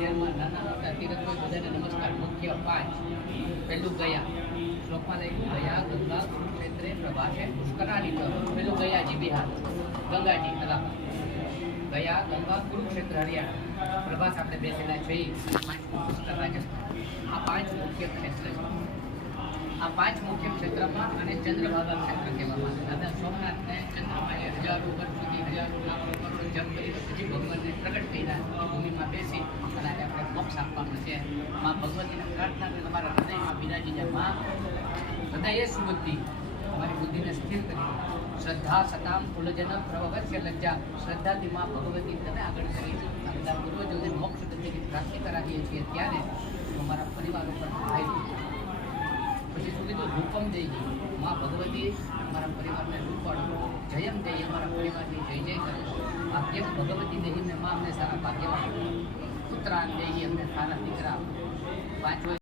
શહેરમાં નાના મોટા તીરથો બધાને નમસ્કાર. મુખ્ય 5. પહેલું ગયા. શ્લોકમાં લખ્યું ગયા ગંગા કુરુક્ષેત્રે પ્રભાસે પુષ્કરાણી. પહેલું ગયાજી બિહાર, ગંગાજી અલાહાબાદ. ગયા ગંગા કુરુક્ષેત્ર હરિયાણા, પ્રભાસ આપણે બેસેલા છીએ. પુષ્કર રાજસ્થાન. આ 5 મુખ્ય ક્ષેત્ર છે. આ 5 મુખ્ય ક્ષેત્રમાં અને ચંદ્રભાગા ક્ષેત્ર કહેવામાં આવે. દાદા સોમનાથને ચંદ્રમાએ હજારો વર્ષ સુધી હજારો લાખો વર્ષો જપ કરી પછી ભગવાનને પ્રગટ કર્યા. ભૂમિમાં બેસી અને આજે આપણે મોક્ષ આપવાનો છે. માં ભગવતીને પ્રાર્થના કરી તમારા હૃદયમાં બિરાજી જાય. માં હૃદય સુબુદ્ધિ, તમારી બુદ્ધિને સ્થિર કરી. શ્રદ્ધા સતામ કુલજન પ્રવગસ્ય લજ્જા. શ્રદ્ધાથી માં ભગવતી તને આગળ કરી. આ બધા પૂર્વજોને મોક્ષ ગતિની પ્રાપ્તિ કરાવીએ છીએ ત્યારે અમારા પરિવાર ઉપર થાય. પછી શું કીધું? રૂપમ દેજી. માં ભગવતી અમારા પરિવારને રૂપાડો. જયમ દેહી, અમારા પરિવારની જય જય કરો. ભાગ્યમ ભગવતી દેહીને માં અમને સારા ભાગ્યવાન. પુત્રાન દેહી, અમને સારા દીકરા. 5